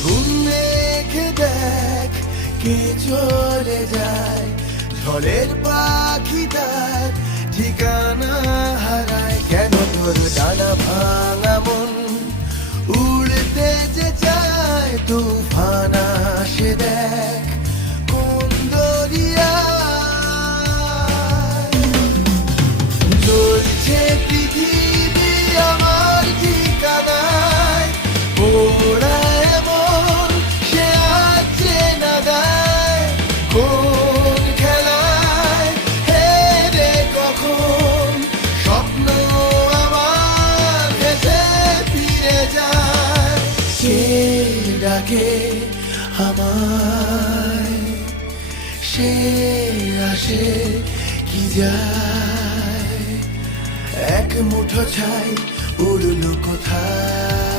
আগুন মেখে দেখ কে চলে যায়, ঝড়ের পাখি তার ঠিকানা হারায়। কেন তোর ডানা ভাঙা মন উড়তে যে চায়, তুফান আসে দেখ কোন দরিয়ায়। চলছে পৃথিবী আমার ঠিকানায়, পোড়ায় মন সে আছে না দায়। কোন খেলায় হেরে কখন স্বপ্ন আমার ভেসে ফিরে যায়। কে ডাকে আমায়, সে আসে কি যায়, এক মুঠো ছাই উড়লো কোথায়।